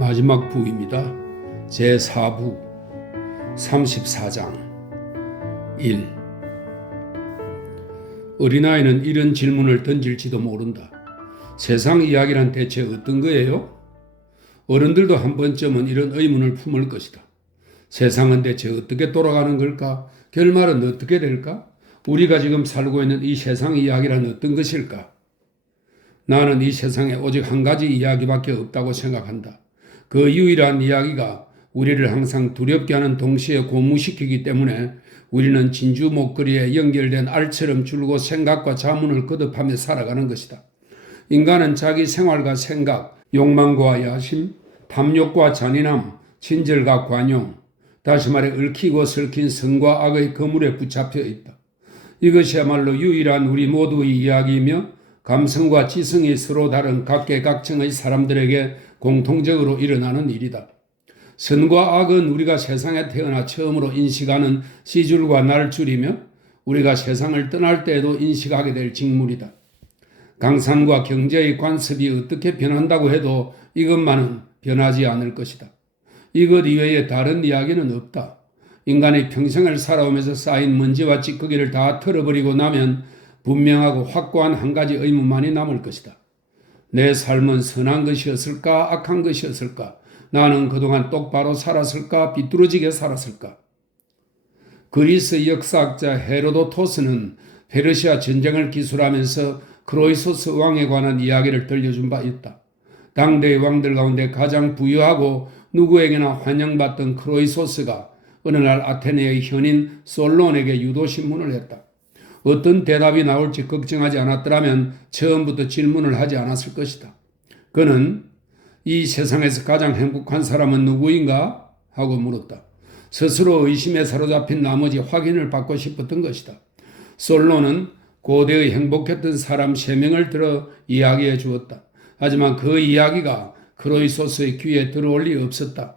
마지막 부입니다. 제4부 34장 1. 어린아이는 이런 질문을 던질지도 모른다. 세상 이야기란 대체 어떤 거예요? 어른들도 한 번쯤은 이런 의문을 품을 것이다. 세상은 대체 어떻게 돌아가는 걸까? 결말은 어떻게 될까? 우리가 지금 살고 있는 이 세상 이야기란 어떤 것일까? 나는 이 세상에 오직 한 가지 이야기밖에 없다고 생각한다. 그 유일한 이야기가 우리를 항상 두렵게 하는 동시에 고무시키기 때문에 우리는 진주 목걸이에 연결된 알처럼 줄곧 생각과 자문을 거듭하며 살아가는 것이다. 인간은 자기 생활과 생각, 욕망과 야심, 탐욕과 잔인함, 친절과 관용, 다시 말해 얽히고 설킨 선과 악의 거물에 붙잡혀 있다. 이것이야말로 유일한 우리 모두의 이야기이며 감성과 지성이 서로 다른 각계각층의 사람들에게 공통적으로 일어나는 일이다. 선과 악은 우리가 세상에 태어나 처음으로 인식하는 시줄과 날줄이며 우리가 세상을 떠날 때에도 인식하게 될 직물이다. 강산과 경제의 관습이 어떻게 변한다고 해도 이것만은 변하지 않을 것이다. 이것 이외에 다른 이야기는 없다. 인간이 평생을 살아오면서 쌓인 먼지와 찌꺼기를 다 털어버리고 나면 분명하고 확고한 한 가지 의문만이 남을 것이다. 내 삶은 선한 것이었을까, 악한 것이었을까? 나는 그동안 똑바로 살았을까, 비뚤어지게 살았을까? 그리스 역사학자 헤로도토스는 페르시아 전쟁을 기술하면서 크로이소스 왕에 관한 이야기를 들려준 바 있다. 당대의 왕들 가운데 가장 부유하고 누구에게나 환영받던 크로이소스가 어느 날 아테네의 현인 솔론에게 유도신문을 했다. 어떤 대답이 나올지 걱정하지 않았더라면 처음부터 질문을 하지 않았을 것이다. 그는 이 세상에서 가장 행복한 사람은 누구인가? 하고 물었다. 스스로 의심에 사로잡힌 나머지 확인을 받고 싶었던 것이다. 솔로는 고대의 행복했던 사람 3명을 들어 이야기해 주었다. 하지만 그 이야기가 크로이소스의 귀에 들어올 리 없었다.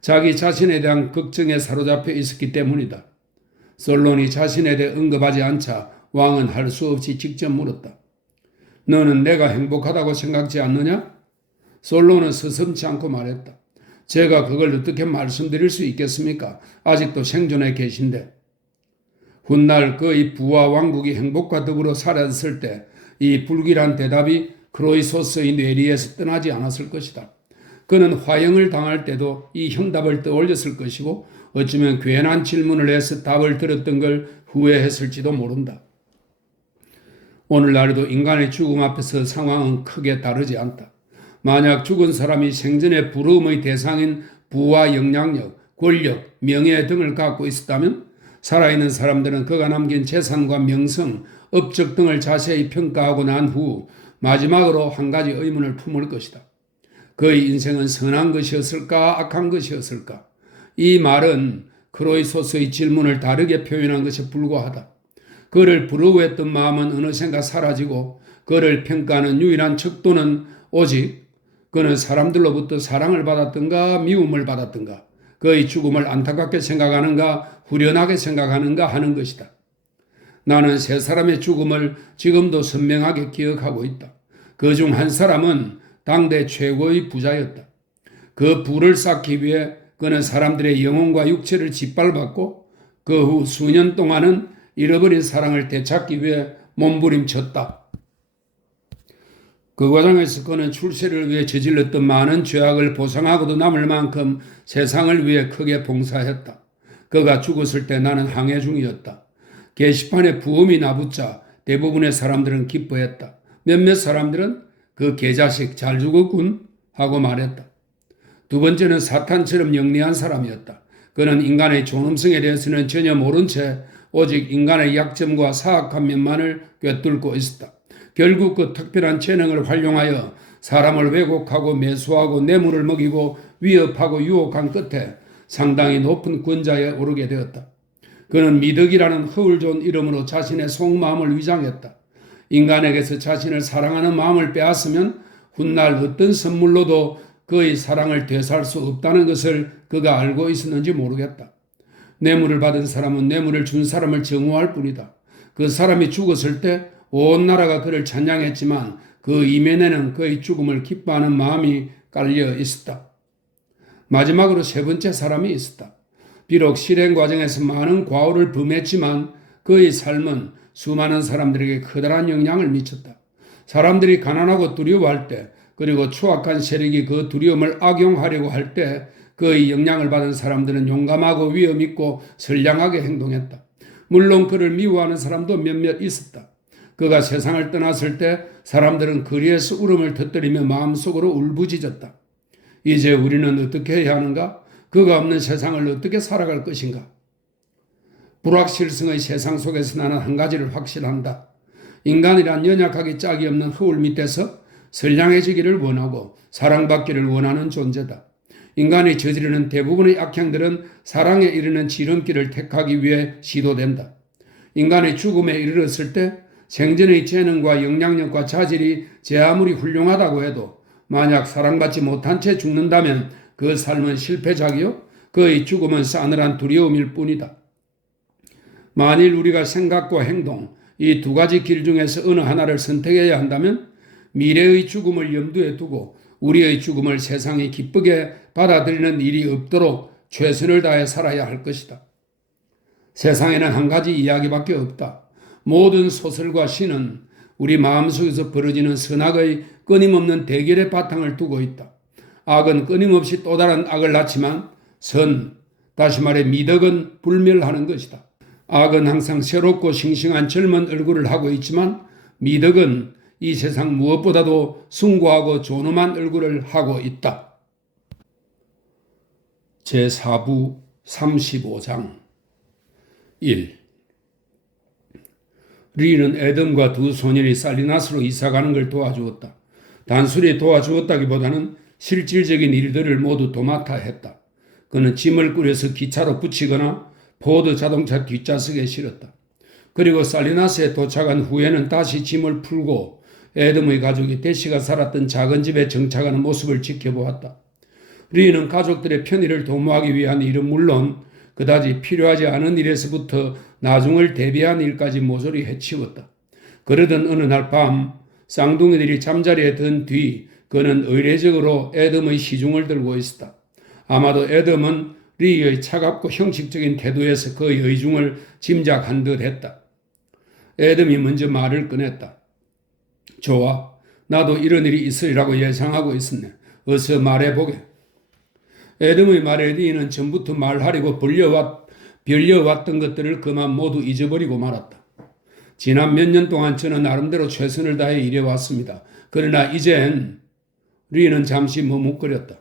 자기 자신에 대한 걱정에 사로잡혀 있었기 때문이다. 솔론이 자신에 대해 언급하지 않자 왕은 할 수 없이 직접 물었다. 너는 내가 행복하다고 생각지 않느냐? 솔론은 서슴지 않고 말했다. 제가 그걸 어떻게 말씀드릴 수 있겠습니까? 아직도 생존해 계신데. 훗날 그의 부와 왕국이 행복과 더불어 살았을 때 이 불길한 대답이 크로이소스의 뇌리에서 떠나지 않았을 것이다. 그는 화형을 당할 때도 이 형답을 떠올렸을 것이고 어쩌면 괜한 질문을 해서 답을 들었던 걸 후회했을지도 모른다. 오늘날에도 인간의 죽음 앞에서 상황은 크게 다르지 않다. 만약 죽은 사람이 생전에 부러움의 대상인 부와 영향력, 권력, 명예 등을 갖고 있었다면 살아있는 사람들은 그가 남긴 재산과 명성, 업적 등을 자세히 평가하고 난 후 마지막으로 한 가지 의문을 품을 것이다. 그의 인생은 선한 것이었을까, 악한 것이었을까? 이 말은 크로이소스의 질문을 다르게 표현한 것에 불과하다. 그를 부러워했던 마음은 어느샌가 사라지고 그를 평가하는 유일한 척도는 오직 그는 사람들로부터 사랑을 받았던가 미움을 받았던가 그의 죽음을 안타깝게 생각하는가 후련하게 생각하는가 하는 것이다. 나는 세 사람의 죽음을 지금도 선명하게 기억하고 있다. 그 중 한 사람은 당대 최고의 부자였다. 그 부를 쌓기 위해 그는 사람들의 영혼과 육체를 짓밟았고 그 후 수년 동안은 잃어버린 사랑을 되찾기 위해 몸부림쳤다. 그 과정에서 그는 출세를 위해 저질렀던 많은 죄악을 보상하고도 남을 만큼 세상을 위해 크게 봉사했다. 그가 죽었을 때 나는 항해 중이었다. 게시판에 부음이 나붙자 대부분의 사람들은 기뻐했다. 몇몇 사람들은 그 개자식 잘 죽었군 하고 말했다. 두 번째는 사탄처럼 영리한 사람이었다. 그는 인간의 존엄성에 대해서는 전혀 모른 채 오직 인간의 약점과 사악한 면만을 꿰뚫고 있었다. 결국 그 특별한 재능을 활용하여 사람을 왜곡하고 매수하고 뇌물을 먹이고 위협하고 유혹한 끝에 상당히 높은 권좌에 오르게 되었다. 그는 미덕이라는 허울 좋은 이름으로 자신의 속마음을 위장했다. 인간에게서 자신을 사랑하는 마음을 빼앗으면 훗날 어떤 선물로도 그의 사랑을 되살 수 없다는 것을 그가 알고 있었는지 모르겠다. 뇌물을 받은 사람은 뇌물을 준 사람을 정오할 뿐이다. 그 사람이 죽었을 때 온 나라가 그를 찬양했지만 그 이면에는 그의 죽음을 기뻐하는 마음이 깔려 있었다. 마지막으로 세 번째 사람이 있었다. 비록 실행 과정에서 많은 과오를 범했지만 그의 삶은 수많은 사람들에게 커다란 영향을 미쳤다. 사람들이 가난하고 두려워할 때, 그리고 추악한 세력이 그 두려움을 악용하려고 할 때 그의 영향을 받은 사람들은 용감하고 위험 있고 선량하게 행동했다. 물론 그를 미워하는 사람도 몇몇 있었다. 그가 세상을 떠났을 때 사람들은 거리에서 울음을 터뜨리며 마음속으로 울부짖었다. 이제 우리는 어떻게 해야 하는가? 그가 없는 세상을 어떻게 살아갈 것인가? 불확실성의 세상 속에서 나는 한 가지를 확실한다. 인간이란 연약하기 짝이 없는 허울 밑에서 선량해지기를 원하고 사랑받기를 원하는 존재다. 인간이 저지르는 대부분의 악행들은 사랑에 이르는 지름길을 택하기 위해 시도된다. 인간의 죽음에 이르렀을 때 생전의 재능과 영향력과 자질이 제 아무리 훌륭하다고 해도 만약 사랑받지 못한 채 죽는다면 그 삶은 실패작이요, 그의 죽음은 싸늘한 두려움일 뿐이다. 만일 우리가 생각과 행동, 이 두 가지 길 중에서 어느 하나를 선택해야 한다면 미래의 죽음을 염두에 두고 우리의 죽음을 세상이 기쁘게 받아들이는 일이 없도록 최선을 다해 살아야 할 것이다. 세상에는 한 가지 이야기밖에 없다. 모든 소설과 시는 우리 마음속에서 벌어지는 선악의 끊임없는 대결의 바탕을 두고 있다. 악은 끊임없이 또 다른 악을 낳지만 다시 말해 미덕은 불멸하는 것이다. 악은 항상 새롭고 싱싱한 젊은 얼굴을 하고 있지만 미덕은 이 세상 무엇보다도 숭고하고 존엄한 얼굴을 하고 있다. 제4부 35장 1. 리는 에덤과 두 소년이 살리나스로 이사가는 걸 도와주었다. 단순히 도와주었다기보다는 실질적인 일들을 모두 도맡아 했다. 그는 짐을 꾸려서 기차로 붙이거나 포드 자동차 뒷좌석에 실었다. 그리고 살리나스에 도착한 후에는 다시 짐을 풀고 에덤의 가족이 대시가 살았던 작은 집에 정착하는 모습을 지켜보았다. 리는 가족들의 편의를 도모하기 위한 일은 물론 그다지 필요하지 않은 일에서부터 나중을 대비한 일까지 모조리 해치웠다. 그러던 어느 날 밤 쌍둥이들이 잠자리에 든 뒤 그는 의례적으로 에덤의 시중을 들고 있었다. 아마도 에덤은 리의 차갑고 형식적인 태도에서 그의 의중을 짐작한 듯 했다. 에덤이 먼저 말을 꺼냈다. 좋아, 나도 이런 일이 있으리라고 예상하고 있었네. 어서 말해보게. 에덤의 말에 리는 전부터 말하려고 벌려왔던 것들을 그만 모두 잊어버리고 말았다. 지난 몇 년 동안 저는 나름대로 최선을 다해 일해왔습니다. 그러나 이젠 리는 잠시 머뭇거렸다.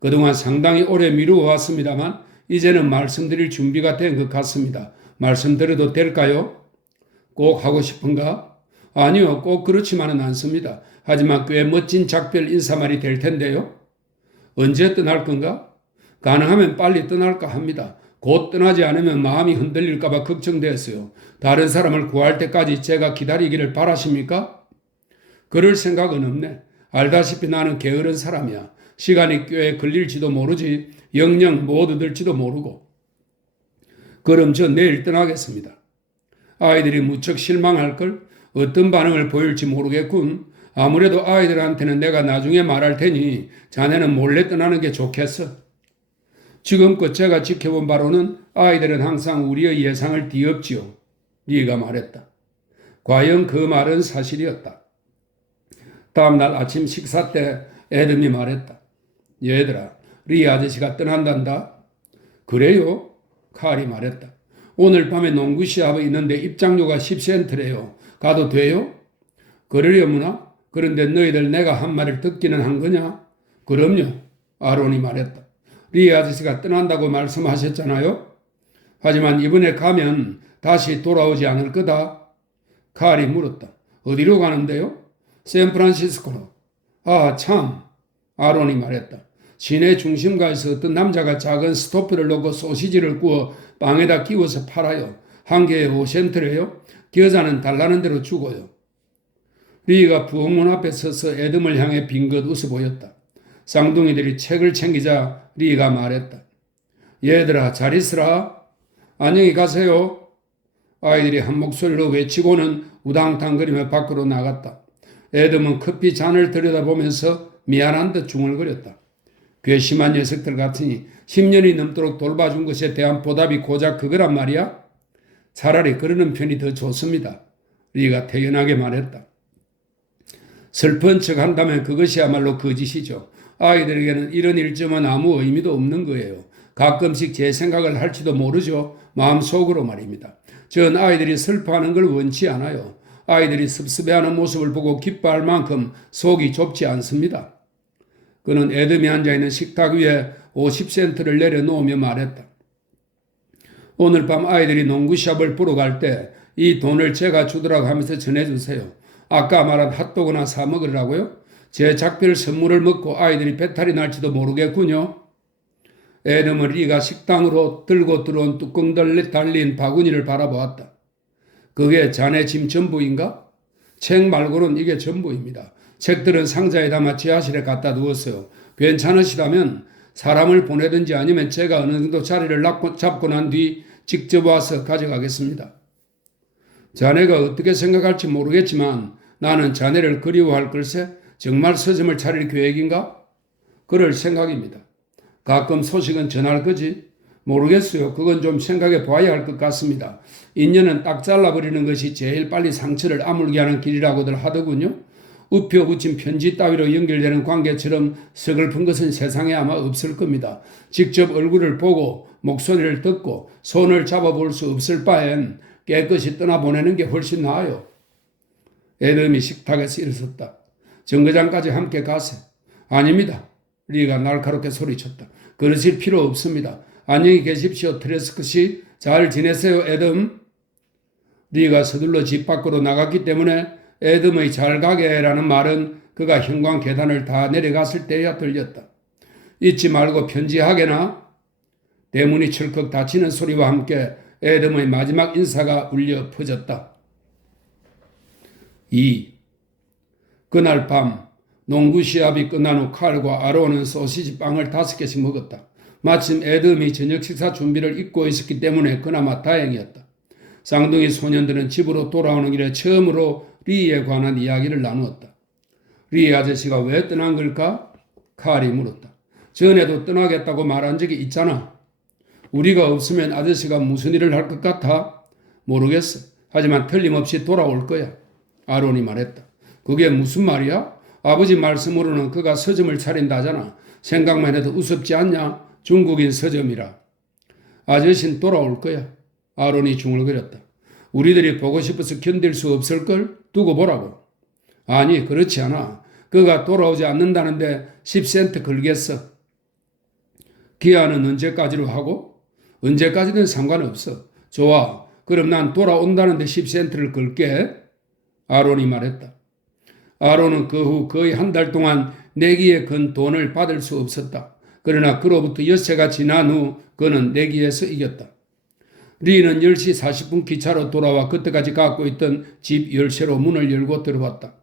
그동안 상당히 오래 미루어 왔습니다만 이제는 말씀드릴 준비가 된 것 같습니다. 말씀드려도 될까요? 꼭 하고 싶은가? 아니요, 꼭 그렇지만은 않습니다. 하지만 꽤 멋진 작별 인사말이 될 텐데요. 언제 떠날 건가? 가능하면 빨리 떠날까 합니다. 곧 떠나지 않으면 마음이 흔들릴까 봐 걱정되었어요. 다른 사람을 구할 때까지 제가 기다리기를 바라십니까? 그럴 생각은 없네. 알다시피 나는 게으른 사람이야. 시간이 꽤 걸릴지도 모르지 영영 못 얻을지도 모르고. 그럼 저 내일 떠나겠습니다. 아이들이 무척 실망할걸? 어떤 반응을 보일지 모르겠군. 아무래도 아이들한테는 내가 나중에 말할 테니 자네는 몰래 떠나는 게 좋겠어. 지금껏 제가 지켜본 바로는 아이들은 항상 우리의 예상을 뒤엎지요. 리가 말했다. 과연 그 말은 사실이었다. 다음날 아침 식사 때 에덤이 말했다. 얘들아, 리 아저씨가 떠난단다. 그래요? 칼이 말했다. 오늘 밤에 농구 시합이 있는데 입장료가 10센트래요. 가도 돼요? 그러려무나? 그런데 너희들 내가 한 말을 듣기는 한 거냐? 그럼요. 아론이 말했다. 리 아저씨가 떠난다고 말씀하셨잖아요. 하지만 이번에 가면 다시 돌아오지 않을 거다. 칼이 물었다. 어디로 가는데요? 샌프란시스코로. 아, 참. 아론이 말했다. 시내 중심가에서 어떤 남자가 작은 스토프를 놓고 소시지를 구워 빵에다 끼워서 팔아요. 한 개에 5센트래요. 겨자는 달라는 대로 주고요. 리가 부엌문 앞에 서서 에덤을 향해 빙긋 웃어 보였다. 쌍둥이들이 책을 챙기자 리가 말했다. 얘들아, 잘 있으라. 안녕히 가세요. 아이들이 한 목소리로 외치고는 우당탕거리며 밖으로 나갔다. 에덤은 커피 잔을 들여다보면서 미안한 듯 중얼거렸다. 괘씸한 녀석들 같으니 10년이 넘도록 돌봐준 것에 대한 보답이 고작 그거란 말이야? 차라리 그러는 편이 더 좋습니다. 리가 태연하게 말했다. 슬픈 척 한다면 그것이야말로 거짓이죠. 아이들에게는 이런 일점은 아무 의미도 없는 거예요. 가끔씩 제 생각을 할지도 모르죠. 마음속으로 말입니다. 전 아이들이 슬퍼하는 걸 원치 않아요. 아이들이 섭섭해하는 모습을 보고 기뻐할 만큼 속이 좁지 않습니다. 그는 애덤이 앉아있는 식탁 위에 50센트를 내려놓으며 말했다. 오늘 밤 아이들이 농구샵을 보러 갈 때 이 돈을 제가 주더라고 하면서 전해주세요. 아까 말한 핫도그나 사 먹으라고요? 제 작별 선물을 먹고 아이들이 배탈이 날지도 모르겠군요. 애덤은 리가 식당으로 들고 들어온 뚜껑 달린 바구니를 바라보았다. 그게 자네 짐 전부인가? 책 말고는 이게 전부입니다. 책들은 상자에 담아 지하실에 갖다 두었어요. 괜찮으시다면 사람을 보내든지 아니면 제가 어느 정도 자리를 잡고 난 뒤 직접 와서 가져가겠습니다. 자네가 어떻게 생각할지 모르겠지만 나는 자네를 그리워할 걸세. 정말 서점을 차릴 계획인가? 그럴 생각입니다. 가끔 소식은 전할 거지? 모르겠어요. 그건 좀 생각해 봐야 할 것 같습니다. 인연은 딱 잘라버리는 것이 제일 빨리 상처를 아물게 하는 길이라고들 하더군요. 우표 붙인 편지 따위로 연결되는 관계처럼 서글픈 것은 세상에 아마 없을 겁니다. 직접 얼굴을 보고 목소리를 듣고 손을 잡아볼 수 없을 바엔 깨끗이 떠나보내는 게 훨씬 나아요. 애덤이 식탁에서 일어섰다. 정거장까지 함께 가세. 아닙니다. 리가 날카롭게 소리쳤다. 그러실 필요 없습니다. 안녕히 계십시오. 트레스크씨. 잘 지내세요, 애덤. 리가 서둘러 집 밖으로 나갔기 때문에 애덤의 잘 가게라는 말은 그가 형광 계단을 다 내려갔을 때야 들렸다. 잊지 말고 편지하게나. 대문이 철컥 닫히는 소리와 함께 애덤의 마지막 인사가 울려 퍼졌다. 2. 그날 밤 농구 시합이 끝난 후 칼과 아론은 소시지 빵을 5개씩 먹었다. 마침 애덤이 저녁 식사 준비를 잊고 있었기 때문에 그나마 다행이었다. 쌍둥이 소년들은 집으로 돌아오는 길에 처음으로 리에 관한 이야기를 나누었다. 리 아저씨가 왜 떠난 걸까? 칼이 물었다. 전에도 떠나겠다고 말한 적이 있잖아. 우리가 없으면 아저씨가 무슨 일을 할 것 같아? 모르겠어. 하지만 틀림없이 돌아올 거야. 아론이 말했다. 그게 무슨 말이야? 아버지 말씀으로는 그가 서점을 차린다잖아. 생각만 해도 우습지 않냐? 중국인 서점이라. 아저씨는 돌아올 거야. 아론이 중얼거렸다. 우리들이 보고 싶어서 견딜 수 없을걸? 두고 보라고. 아니, 그렇지 않아. 그가 돌아오지 않는다는데 10센트 걸겠어. 기한은 언제까지로 하고? 언제까지든 상관없어. 좋아. 그럼 난 돌아온다는데 10센트를 걸게. 아론이 말했다. 아론은 그 후 거의 한 달 동안 내기에 건 돈을 받을 수 없었다. 그러나 그로부터 엿새가 지난 후 그는 내기에서 이겼다. 리는 10시 40분 기차로 돌아와 그때까지 갖고 있던 집 열쇠로 문을 열고 들어왔다.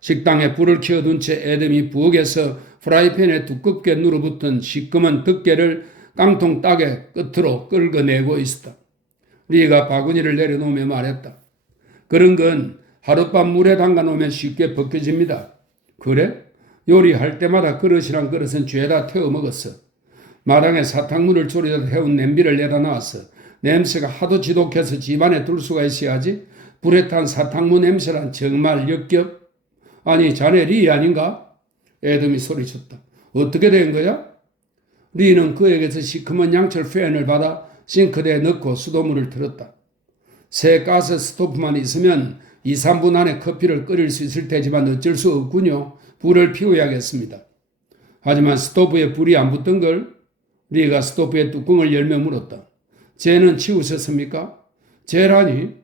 식당에 불을 켜둔 채 애덤이 부엌에서 프라이팬에 두껍게 눌어붙은 시꺼먼 덮개를 깡통 딱의 끝으로 긁어내고 있었다. 리가 바구니를 내려놓으며 말했다. 그런 건 하룻밤 물에 담가놓으면 쉽게 벗겨집니다. 그래? 요리할 때마다 그릇이랑 그릇은 죄다 태워 먹었어. 마당에 사탕물을 졸이다 태운 냄비를 내다 놨어. 냄새가 하도 지독해서 집안에 둘 수가 있어야지. 불에 탄 사탕무 냄새란 정말 역겹. 아니, 자네 리 아닌가? 애덤이 소리쳤다. 어떻게 된 거야? 리는 그에게서 시커먼 양철 팬을 받아 싱크대에 넣고 수돗물을 틀었다. 새 가스 스토브만 있으면 2, 3분 안에 커피를 끓일 수 있을 테지만 어쩔 수 없군요. 불을 피워야겠습니다. 하지만 스토브에 불이 안 붙던 걸? 리가 스토브의 뚜껑을 열며 물었다. 쟤는 치우셨습니까? 쟤라니?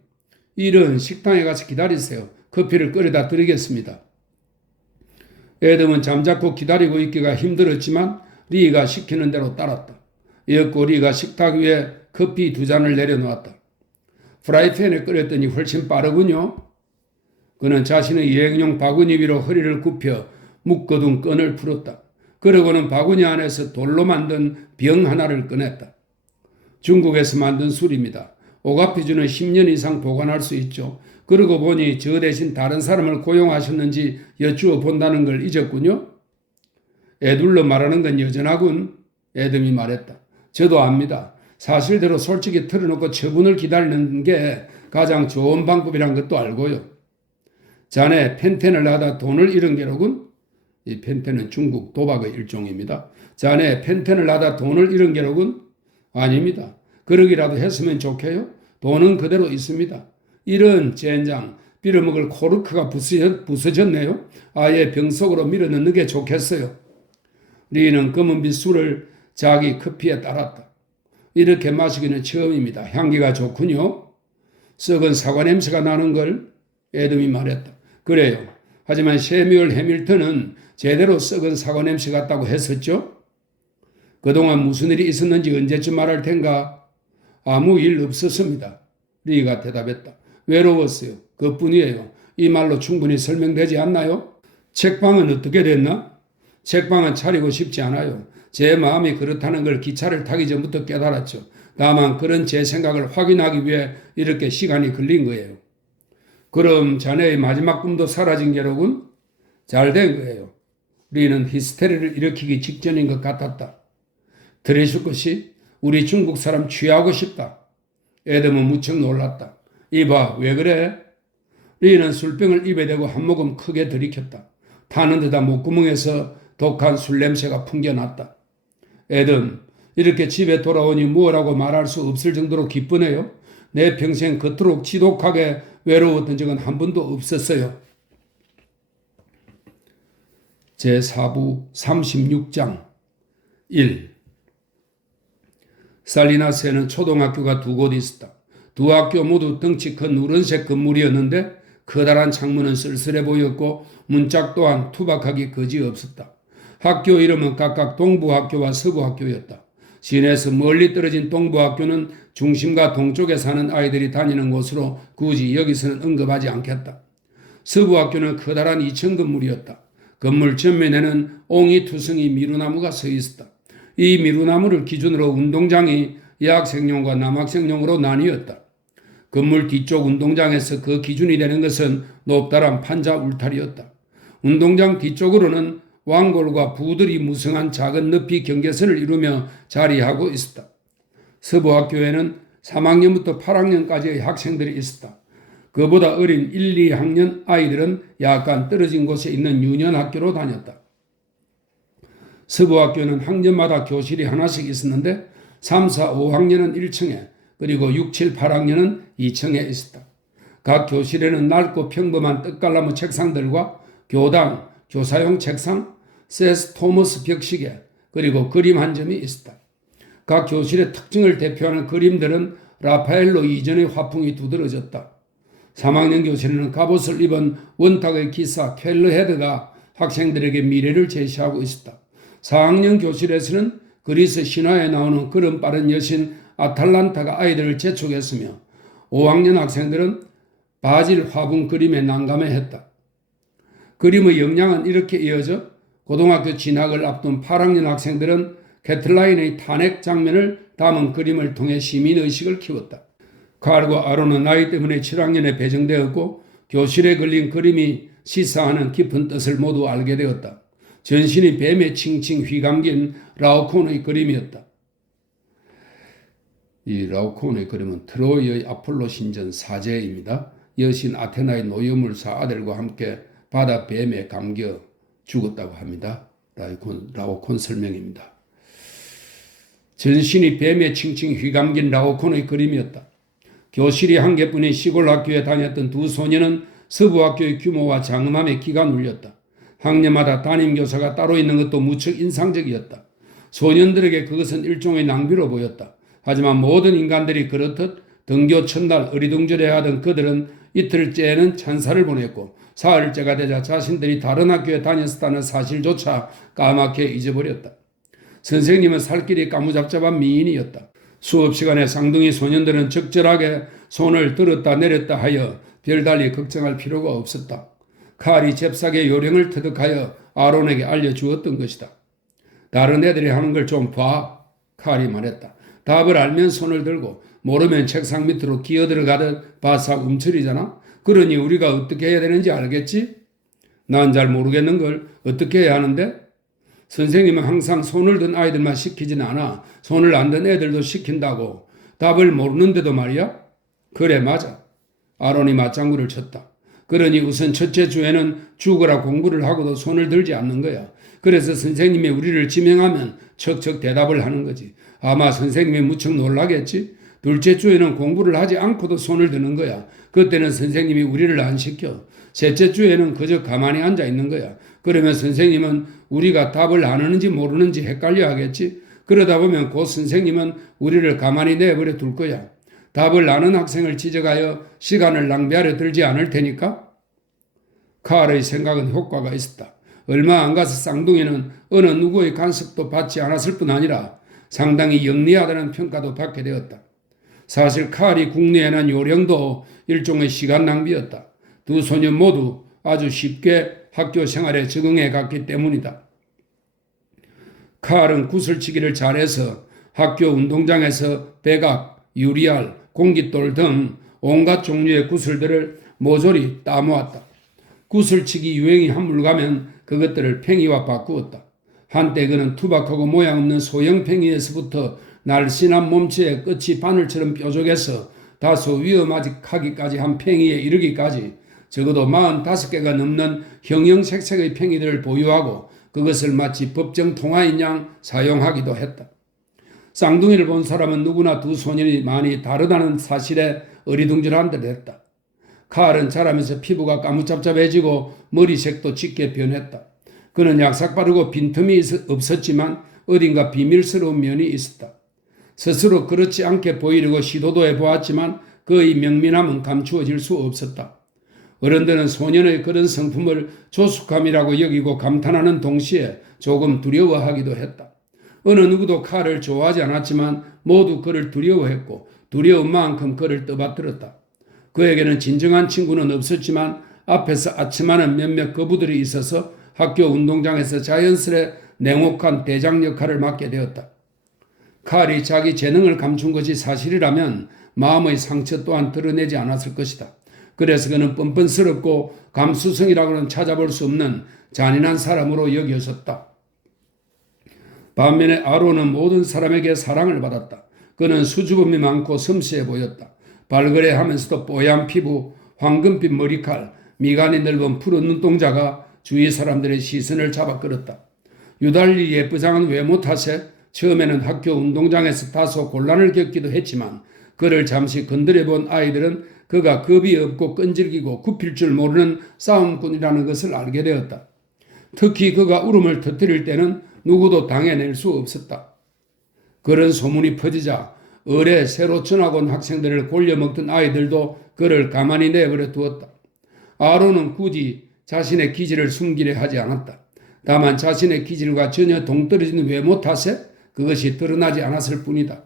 이런 식당에 가서 기다리세요. 커피를 끓여다 드리겠습니다. 애덤은 잠자코 기다리고 있기가 힘들었지만 리가 시키는 대로 따랐다. 이었고 리가 식탁 위에 커피 2잔을 내려놓았다. 프라이팬에 끓였더니 훨씬 빠르군요. 그는 자신의 여행용 바구니 위로 허리를 굽혀 묶어둔 끈을 풀었다. 그러고는 바구니 안에서 돌로 만든 병 하나를 꺼냈다. 중국에서 만든 술입니다. 오가피주는 10년 이상 보관할 수 있죠. 그러고 보니 저 대신 다른 사람을 고용하셨는지 여쭈어 본다는 걸 잊었군요. 애둘러 말하는 건 여전하군. 에돔이 말했다. 저도 압니다. 사실대로 솔직히 털어놓고 처분을 기다리는 게 가장 좋은 방법이란 것도 알고요. 자네 펜텐을 하다 돈을 잃은 게로군. 이 펜텐은 중국 도박의 일종입니다. 자네 펜텐을 하다 돈을 잃은 게로군. 아닙니다. 그러기라도 했으면 좋게요. 돈은 그대로 있습니다. 이런 젠장 빌어먹을 코르크가 부서졌네요. 아예 병 속으로 밀어 넣는 게 좋겠어요. 리는 검은빛 술을 자기 커피에 따랐다. 이렇게 마시기는 처음입니다. 향기가 좋군요. 썩은 사과 냄새가 나는 걸 에덤이 말했다. 그래요. 하지만 세뮤얼 해밀턴은 제대로 썩은 사과 냄새 같다고 했었죠. 그동안 무슨 일이 있었는지 언제쯤 말할 텐가? 아무 일 없었습니다. 리가 대답했다. 외로웠어요. 그뿐이에요. 이 말로 충분히 설명되지 않나요? 책방은 어떻게 됐나? 책방은 차리고 싶지 않아요. 제 마음이 그렇다는 걸 기차를 타기 전부터 깨달았죠. 다만 그런 제 생각을 확인하기 위해 이렇게 시간이 걸린 거예요. 그럼 자네의 마지막 꿈도 사라진 게로군? 잘 된 거예요. 리는 히스테리를 일으키기 직전인 것 같았다. 들으실 것이 우리 중국 사람 취하고 싶다. 에덤은 무척 놀랐다. 이봐, 왜 그래? 리는 술병을 입에 대고 한 모금 크게 들이켰다. 타는 듯한 목구멍에서 독한 술 냄새가 풍겨났다. 에덤, 이렇게 집에 돌아오니 뭐라고 말할 수 없을 정도로 기쁘네요. 내 평생 그토록 지독하게 외로웠던 적은 한 번도 없었어요. 제4부 36장 1. 살리나스에는 초등학교가 두 곳 있었다. 두 학교 모두 덩치 큰 누런색 건물이었는데 커다란 창문은 쓸쓸해 보였고 문짝 또한 투박하기 그지없었다. 학교 이름은 각각 동부학교와 서부학교였다. 시내에서 멀리 떨어진 동부학교는 중심과 동쪽에 사는 아이들이 다니는 곳으로 굳이 여기서는 언급하지 않겠다. 서부학교는 커다란 2층 건물이었다. 건물 전면에는 옹이투성이 미루나무가 서 있었다. 이 미루나무를 기준으로 운동장이 여학생용과 남학생용으로 나뉘었다. 건물 뒤쪽 운동장에서 그 기준이 되는 것은 높다란 판자 울타리였다. 운동장 뒤쪽으로는 왕골과 부들이 무성한 작은 높이 경계선을 이루며 자리하고 있었다. 서부학교에는 3학년부터 8학년까지의 학생들이 있었다. 그보다 어린 1, 2학년 아이들은 약간 떨어진 곳에 있는 유년학교로 다녔다. 서부학교는 학년마다 교실이 하나씩 있었는데 3, 4, 5학년은 1층에 그리고 6, 7, 8학년은 2층에 있었다. 각 교실에는 낡고 평범한 떡갈나무 책상들과 교당, 교사용 책상, 세스 토머스 벽시계 그리고 그림 한 점이 있었다. 각 교실의 특징을 대표하는 그림들은 라파엘로 이전의 화풍이 두드러졌다. 3학년 교실에는 갑옷을 입은 원탁의 기사 켈르헤드가 학생들에게 미래를 제시하고 있었다. 4학년 교실에서는 그리스 신화에 나오는 걸음 빠른 여신 아탈란타가 아이들을 재촉했으며 5학년 학생들은 바질 화분 그림에 난감해했다. 그림의 역량은 이렇게 이어져 고등학교 진학을 앞둔 8학년 학생들은 캐틀라인의 탄핵 장면을 담은 그림을 통해 시민의식을 키웠다. 칼과 아론은 나이 때문에 7학년에 배정되었고 교실에 걸린 그림이 시사하는 깊은 뜻을 모두 알게 되었다. 전신이 뱀에 칭칭 휘감긴 라오콘의 그림이었다. 이 라오콘의 그림은 트로이의 아폴로 신전 사제입니다. 여신 아테나의 노유물사 아들과 함께 바다 뱀에 감겨 죽었다고 합니다. 라오콘 설명입니다. 전신이 뱀에 칭칭 휘감긴 라오콘의 그림이었다. 교실이 한 개뿐인 시골 학교에 다녔던 두 소녀는 서부학교의 규모와 장엄함에 기가 눌렸다. 학년마다 담임교사가 따로 있는 것도 무척 인상적이었다. 소년들에게 그것은 일종의 낭비로 보였다. 하지만 모든 인간들이 그렇듯 등교 첫날 어리둥절해야 하던 그들은 이틀째에는 찬사를 보냈고 사흘째가 되자 자신들이 다른 학교에 다녔다는 사실조차 까맣게 잊어버렸다. 선생님은 살길이 까무잡잡한 미인이었다. 수업 시간에 쌍둥이 소년들은 적절하게 손을 들었다 내렸다 하여 별달리 걱정할 필요가 없었다. 칼이 잽싸게 요령을 터득하여 아론에게 알려주었던 것이다. 다른 애들이 하는 걸 좀 봐. 칼이 말했다. 답을 알면 손을 들고 모르면 책상 밑으로 기어들어가듯 바싹 움츠리잖아. 그러니 우리가 어떻게 해야 되는지 알겠지? 난 잘 모르겠는 걸 어떻게 해야 하는데? 선생님은 항상 손을 든 아이들만 시키지는 않아 손을 안 든 애들도 시킨다고. 답을 모르는데도 말이야? 그래, 맞아. 아론이 맞장구를 쳤다. 그러니 우선 첫째 주에는 죽어라 공부를 하고도 손을 들지 않는 거야. 그래서 선생님이 우리를 지명하면 척척 대답을 하는 거지. 아마 선생님이 무척 놀라겠지? 둘째 주에는 공부를 하지 않고도 손을 드는 거야. 그때는 선생님이 우리를 안 시켜. 셋째 주에는 그저 가만히 앉아 있는 거야. 그러면 선생님은 우리가 답을 아는지 모르는지 헷갈려 하겠지? 그러다 보면 곧 선생님은 우리를 가만히 내버려 둘 거야. 답을 아는 학생을 지적하여 시간을 낭비하려 들지 않을 테니까. 칼의 생각은 효과가 있었다. 얼마 안 가서 쌍둥이는 어느 누구의 간섭도 받지 않았을 뿐 아니라 상당히 영리하다는 평가도 받게 되었다. 사실 칼이 국내에는 요령도 일종의 시간 낭비였다. 두 소년 모두 아주 쉽게 학교 생활에 적응해 갔기 때문이다. 칼은 구슬치기를 잘해서 학교 운동장에서 백악, 유리알, 공깃돌 등 온갖 종류의 구슬들을 모조리 따모았다. 구슬치기 유행이 한물 가면 그것들을 팽이와 바꾸었다. 한때 그는 투박하고 모양 없는 소형 팽이에서부터 날씬한 몸체에 끝이 바늘처럼 뾰족해서 다소 위험하기까지 한 팽이에 이르기까지 적어도 45개가 넘는 형형색색의 팽이들을 보유하고 그것을 마치 법정 통화인 양 사용하기도 했다. 쌍둥이를 본 사람은 누구나 두 소년이 많이 다르다는 사실에 어리둥절한 듯 했다. 칼은 자라면서 피부가 까무잡잡해지고 머리색도 짙게 변했다. 그는 약삭 빠르고 빈틈이 없었지만 어딘가 비밀스러운 면이 있었다. 스스로 그렇지 않게 보이려고 시도도 해보았지만 그의 명민함은 감추어질 수 없었다. 어른들은 소년의 그런 성품을 조숙함이라고 여기고 감탄하는 동시에 조금 두려워하기도 했다. 어느 누구도 칼을 좋아하지 않았지만 모두 그를 두려워했고 두려운 만큼 그를 떠받들었다. 그에게는 진정한 친구는 없었지만 앞에서 아첨하는 몇몇 거부들이 있어서 학교 운동장에서 자연스레 냉혹한 대장 역할을 맡게 되었다. 칼이 자기 재능을 감춘 것이 사실이라면 마음의 상처 또한 드러내지 않았을 것이다. 그래서 그는 뻔뻔스럽고 감수성이라고는 찾아볼 수 없는 잔인한 사람으로 여겨졌다. 반면에 아론은 모든 사람에게 사랑을 받았다. 그는 수줍음이 많고 섬세해 보였다. 발그레하면서도 뽀얀 피부, 황금빛 머리칼, 미간이 넓은 푸른 눈동자가 주위 사람들의 시선을 잡아 끌었다. 유달리 예쁘장한 외모 탓에 처음에는 학교 운동장에서 다소 곤란을 겪기도 했지만 그를 잠시 건드려 본 아이들은 그가 겁이 없고 끈질기고 굽힐 줄 모르는 싸움꾼이라는 것을 알게 되었다. 특히 그가 울음을 터뜨릴 때는 누구도 당해낼 수 없었다. 그런 소문이 퍼지자 을에 새로 전학 온 학생들을 골려먹던 아이들도 그를 가만히 내버려 두었다. 아론은 굳이 자신의 기질을 숨기려 하지 않았다. 다만 자신의 기질과 전혀 동떨어진 외모 탓에 그것이 드러나지 않았을 뿐이다.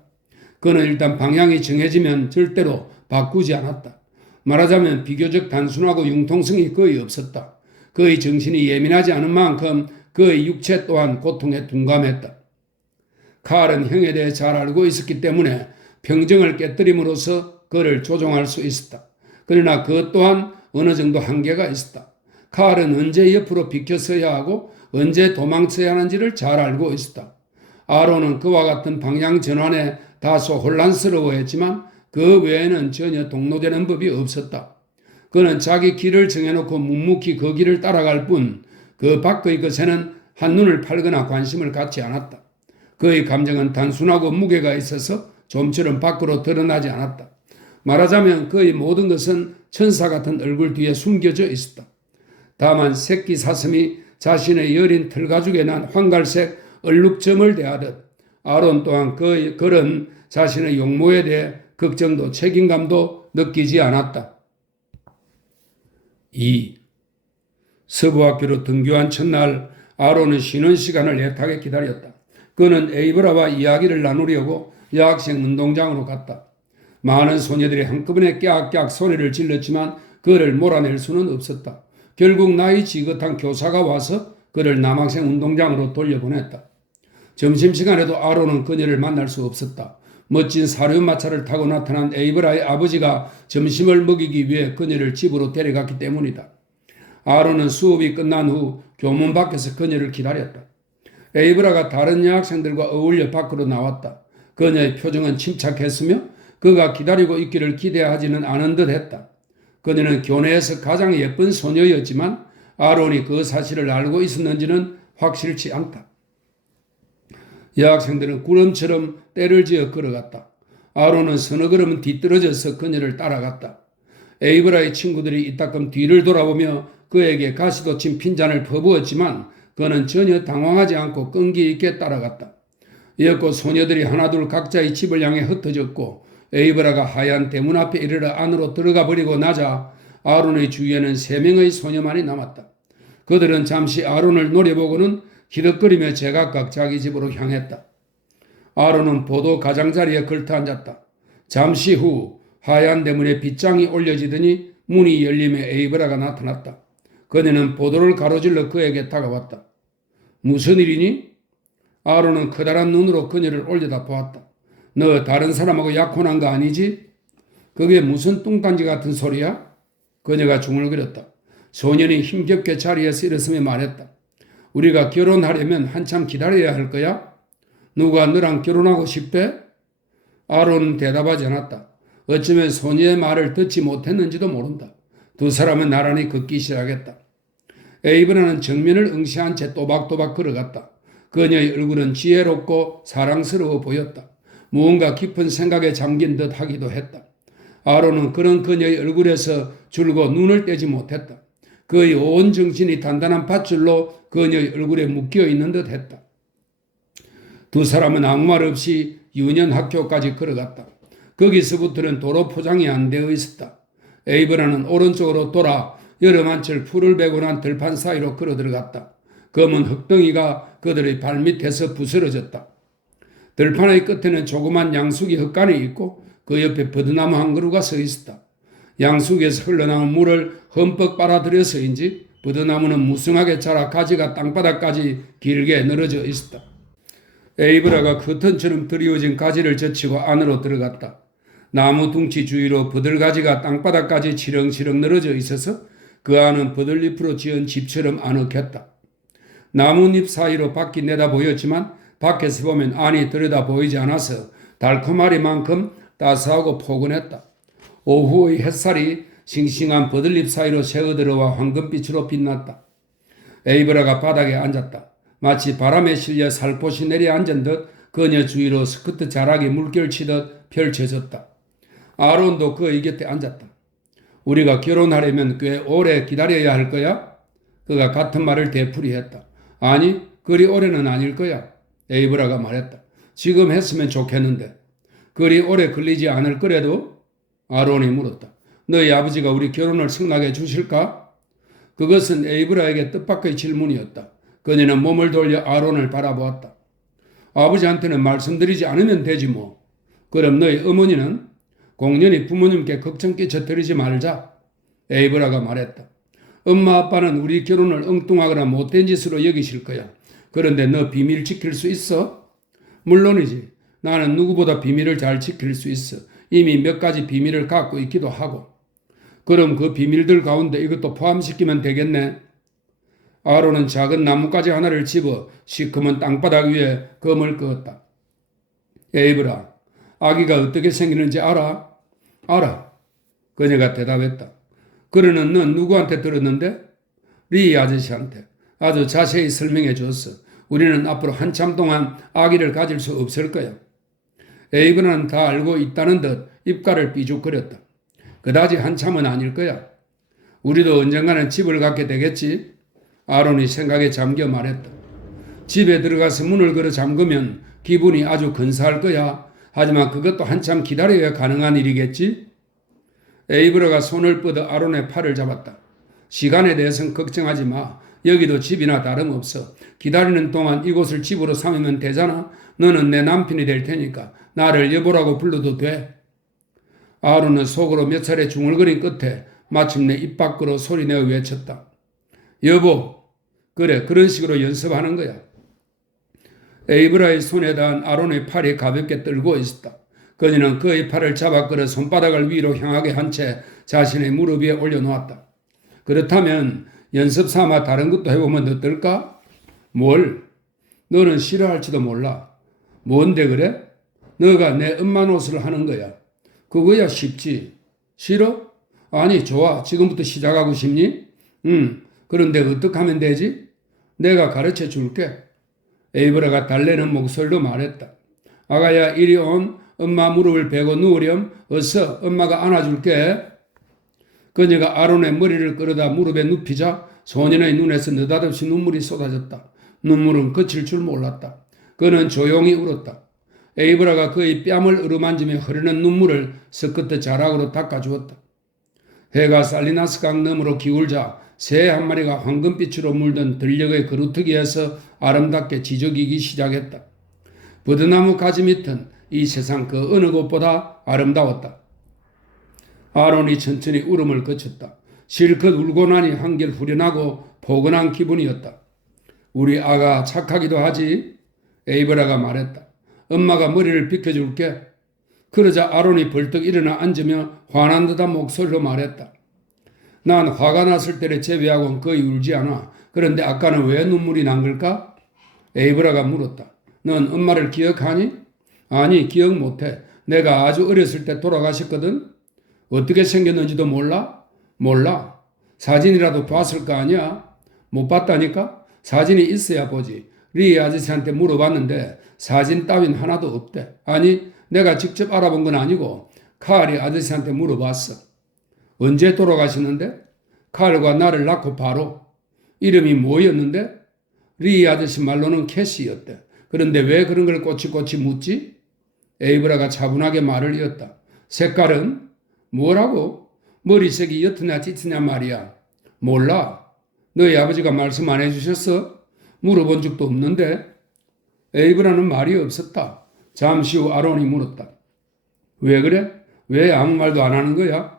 그는 일단 방향이 정해지면 절대로 바꾸지 않았다. 말하자면 비교적 단순하고 융통성이 거의 없었다. 그의 정신이 예민하지 않은 만큼 그의 육체 또한 고통에 둔감했다. 칼은 형에 대해 잘 알고 있었기 때문에 평정을 깨뜨림으로써 그를 조종할 수 있었다. 그러나 그것 또한 어느 정도 한계가 있었다. 칼은 언제 옆으로 비켜서야 하고 언제 도망쳐야 하는지를 잘 알고 있었다. 아론은 그와 같은 방향 전환에 다소 혼란스러워했지만 그 외에는 전혀 동로되는 법이 없었다. 그는 자기 길을 정해놓고 묵묵히 그 길을 따라갈 뿐 그 밖의 것에는 한눈을 팔거나 관심을 갖지 않았다. 그의 감정은 단순하고 무게가 있어서 좀처럼 밖으로 드러나지 않았다. 말하자면 그의 모든 것은 천사 같은 얼굴 뒤에 숨겨져 있었다. 다만 새끼 사슴이 자신의 여린 털가죽에 난 황갈색 얼룩점을 대하듯 아론 또한 그런 자신의 용모에 대해 걱정도 책임감도 느끼지 않았다. 2. 서부학교로 등교한 첫날 아론은 쉬는 시간을 애타게 기다렸다. 그는 에이브라와 이야기를 나누려고 여학생 운동장으로 갔다. 많은 소녀들이 한꺼번에 깨악깨악 소리를 질렀지만 그를 몰아낼 수는 없었다. 결국 나이 지긋한 교사가 와서 그를 남학생 운동장으로 돌려보냈다. 점심시간에도 아론은 그녀를 만날 수 없었다. 멋진 사륜마차를 타고 나타난 에이브라의 아버지가 점심을 먹이기 위해 그녀를 집으로 데려갔기 때문이다. 아론은 수업이 끝난 후 교문 밖에서 그녀를 기다렸다. 에이브라가 다른 여학생들과 어울려 밖으로 나왔다. 그녀의 표정은 침착했으며 그가 기다리고 있기를 기대하지는 않은 듯 했다. 그녀는 교내에서 가장 예쁜 소녀였지만 아론이 그 사실을 알고 있었는지는 확실치 않다. 여학생들은 구름처럼 때를 지어 걸어갔다. 아론은 서너 걸음 뒤떨어져서 그녀를 따라갔다. 에이브라의 친구들이 이따금 뒤를 돌아보며 그에게 가시도 친 핀잔을 퍼부었지만 그는 전혀 당황하지 않고 끈기 있게 따라갔다. 이었고 소녀들이 하나둘 각자의 집을 향해 흩어졌고 에이브라가 하얀 대문 앞에 이르러 안으로 들어가 버리고 나자 아론의 주위에는 3명의 소녀만이 남았다. 그들은 잠시 아론을 노려보고는 기득거리며 제각각 자기 집으로 향했다. 아론은 보도 가장자리에 걸터앉았다. 잠시 후 하얀 대문에 빗장이 올려지더니 문이 열리며 에이브라가 나타났다. 그녀는 보도를 가로질러 그에게 다가왔다. 무슨 일이니? 아론은 커다란 눈으로 그녀를 올려다 보았다. 너 다른 사람하고 약혼한 거 아니지? 그게 무슨 뚱딴지 같은 소리야? 그녀가 중얼거렸다. 소년이 힘겹게 자리에서 일어서며 말했다. 우리가 결혼하려면 한참 기다려야 할 거야? 누가 너랑 결혼하고 싶대? 아론은 대답하지 않았다. 어쩌면 소녀의 말을 듣지 못했는지도 모른다. 두 사람은 나란히 걷기 시작했다. 에이브라는 정면을 응시한 채 또박또박 걸어갔다. 그녀의 얼굴은 지혜롭고 사랑스러워 보였다. 무언가 깊은 생각에 잠긴 듯 하기도 했다. 아론은 그런 그녀의 얼굴에서 줄곧 눈을 떼지 못했다. 그의 온 정신이 단단한 밧줄로 그녀의 얼굴에 묶여 있는 듯 했다. 두 사람은 아무 말 없이 유년 학교까지 걸어갔다. 거기서부터는 도로 포장이 안 되어 있었다. 에이브라는 오른쪽으로 돌아 여름한철 풀을 베고 난 들판 사이로 걸어 들어갔다. 검은 흙덩이가 그들의 발밑에서 부스러졌다. 들판의 끝에는 조그만 양숙이 흙간에 있고 그 옆에 버드나무 한 그루가 서 있었다. 양숙에서 흘러나온 물을 흠뻑 빨아들여서인지 버드나무는 무성하게 자라 가지가 땅바닥까지 길게 늘어져 있었다. 에이브라가 커튼처럼 드리워진 가지를 젖히고 안으로 들어갔다. 나무 둥치 주위로 버들가지가 땅바닥까지 치렁치렁 늘어져 있어서 그 안은 버들잎으로 지은 집처럼 아늑했다. 나뭇잎 사이로 밖이 내다 보였지만 밖에서 보면 안이 들여다 보이지 않아서 달콤하리만큼 따스하고 포근했다. 오후의 햇살이 싱싱한 버들잎 사이로 새어들어와 황금빛으로 빛났다. 에이브라가 바닥에 앉았다. 마치 바람에 실려 살포시 내려앉은 듯 그녀 주위로 스커트 자락이 물결치듯 펼쳐졌다. 아론도 그의 곁에 앉았다. 우리가 결혼하려면 꽤 오래 기다려야 할 거야? 그가 같은 말을 되풀이했다. 아니, 그리 오래는 아닐 거야. 에이브라가 말했다. 지금 했으면 좋겠는데. 그리 오래 걸리지 않을 거래도? 아론이 물었다. 너희 아버지가 우리 결혼을 승낙해 주실까? 그것은 에이브라에게 뜻밖의 질문이었다. 그녀는 몸을 돌려 아론을 바라보았다. 아버지한테는 말씀드리지 않으면 되지 뭐. 그럼 너희 어머니는? 공연히 부모님께 걱정 끼쳐드리지 말자. 에이브라가 말했다. 엄마 아빠는 우리 결혼을 엉뚱하거나 못된 짓으로 여기실 거야. 그런데 너 비밀 지킬 수 있어? 물론이지. 나는 누구보다 비밀을 잘 지킬 수 있어. 이미 몇 가지 비밀을 갖고 있기도 하고. 그럼 그 비밀들 가운데 이것도 포함시키면 되겠네. 아론은 작은 나뭇가지 하나를 집어 시커먼 땅바닥 위에 검을 그었다. 에이브라, 아기가 어떻게 생기는지 알아? 알아. 그녀가 대답했다. 그러는 넌 누구한테 들었는데? 리 아저씨한테. 아주 자세히 설명해 줬어. 우리는 앞으로 한참 동안 아기를 가질 수 없을 거야. 에이브라는 다 알고 있다는 듯 입가를 삐죽거렸다. 그다지 한참은 아닐 거야. 우리도 언젠가는 집을 갖게 되겠지? 아론이 생각에 잠겨 말했다. 집에 들어가서 문을 걸어 잠그면 기분이 아주 근사할 거야. 하지만 그것도 한참 기다려야 가능한 일이겠지? 에이브라가 손을 뻗어 아론의 팔을 잡았다. 시간에 대해서는 걱정하지 마. 여기도 집이나 다름없어. 기다리는 동안 이곳을 집으로 삼으면 되잖아. 너는 내 남편이 될 테니까 나를 여보라고 불러도 돼. 아론은 속으로 몇 차례 중얼거린 끝에 마침내 입 밖으로 소리내어 외쳤다. 여보. 그래, 그런 식으로 연습하는 거야. 에이브라의 손에 닿은 아론의 팔이 가볍게 떨고 있었다. 그녀는 그의 팔을 잡아 끌어 손바닥을 위로 향하게 한 채 자신의 무릎 위에 올려놓았다. 그렇다면 연습 삼아 다른 것도 해보면 어떨까? 뭘? 너는 싫어할지도 몰라. 뭔데 그래? 너가 내 엄마 노릇을 하는 거야. 그거야 쉽지. 싫어? 아니 좋아. 지금부터 시작하고 싶니? 그런데 어떻게 하면 되지? 내가 가르쳐 줄게. 에이브라가 달래는 목소리로 말했다. 아가야 이리 온. 엄마 무릎을 베고 누우렴. 어서 엄마가 안아줄게. 그녀가 아론의 머리를 끌어다 무릎에 눕히자 소년의 눈에서 느닷없이 눈물이 쏟아졌다. 눈물은 그칠 줄 몰랐다. 그는 조용히 울었다. 에이브라가 그의 뺨을 어루만지며 흐르는 눈물을 서끝의 자락으로 닦아주었다. 해가 살리나스 강 너머로 기울자 새 한 마리가 황금빛으로 물든 들녘의 그루터기에서 아름답게 지저귀기 시작했다. 버드나무 가지 밑은 이 세상 그 어느 곳보다 아름다웠다. 아론이 천천히 울음을 그쳤다. 실컷 울고 나니 한결 후련하고 포근한 기분이었다. 우리 아가 착하기도 하지? 에이브라가 말했다. 엄마가 머리를 빗겨줄게. 그러자 아론이 벌떡 일어나 앉으며 화난 듯한 목소리로 말했다. 난 화가 났을 때를 제외하고는 거의 울지 않아. 그런데 아까는 왜 눈물이 난 걸까? 에이브라가 물었다. 넌 엄마를 기억하니? 아니, 기억 못해. 내가 아주 어렸을 때 돌아가셨거든? 어떻게 생겼는지도 몰라? 몰라. 사진이라도 봤을 거 아니야? 못 봤다니까? 사진이 있어야 보지. 리 아저씨한테 물어봤는데 사진 따윈 하나도 없대. 아니, 내가 직접 알아본 건 아니고 칼이 아저씨한테 물어봤어. 언제 돌아가셨는데? 칼과 나를 낳고 바로. 이름이 뭐였는데? 리 아저씨 말로는 캐시였대. 그런데 왜 그런 걸 꼬치꼬치 묻지? 에이브라가 차분하게 말을 이었다. 색깔은? 뭐라고? 머리색이 옅으냐 짙으냐 말이야. 몰라. 너희 아버지가 말씀 안 해주셨어? 물어본 적도 없는데. 에이브라는 말이 없었다. 잠시 후 아론이 물었다. 왜 그래? 왜 아무 말도 안 하는 거야?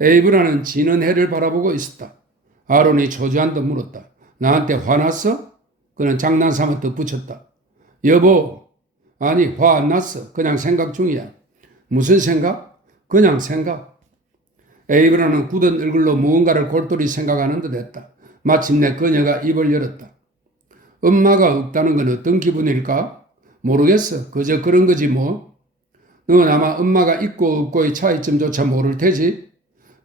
에이브라는 지는 해를 바라보고 있었다. 아론이 초조한 듯 물었다. 나한테 화났어? 그는 장난삼아 덧붙였다. 여보, 아니 화 안 났어. 그냥 생각 중이야. 무슨 생각? 그냥 생각. 에이브라는 굳은 얼굴로 무언가를 골똘히 생각하는 듯 했다. 마침내 그녀가 입을 열었다. 엄마가 없다는 건 어떤 기분일까? 모르겠어. 그저 그런 거지 뭐. 넌 아마 엄마가 있고 없고의 차이점조차 모를 테지.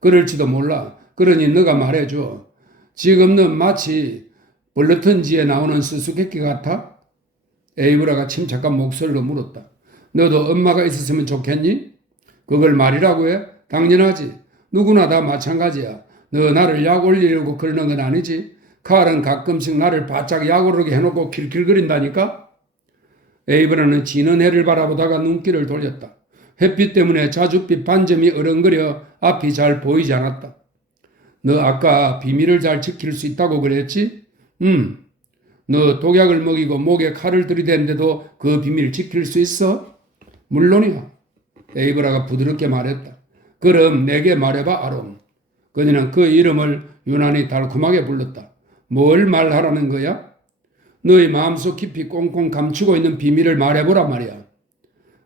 그럴지도 몰라. 그러니 너가 말해줘. 지금 넌 마치 벌러튼지에 나오는 수수께끼 같아? 에이브라가 침착한 목소리로 물었다. 너도 엄마가 있었으면 좋겠니? 그걸 말이라고 해? 당연하지. 누구나 다 마찬가지야. 너 나를 약 올리려고 그러는 건 아니지? 칼은 가끔씩 나를 바짝 약 오르게 해놓고 킬킬거린다니까? 에이브라는 지는 해를 바라보다가 눈길을 돌렸다. 햇빛 때문에 자줏빛 반점이 어렁거려 앞이 잘 보이지 않았다. 너 아까 비밀을 잘 지킬 수 있다고 그랬지? 너 독약을 먹이고 목에 칼을 들이댔는데도 그 비밀 지킬 수 있어? 물론이야. 에이브라가 부드럽게 말했다. 그럼 내게 말해봐 아론. 그녀는 그 이름을 유난히 달콤하게 불렀다. 뭘 말하라는 거야? 너의 마음속 깊이 꽁꽁 감추고 있는 비밀을 말해보란 말이야.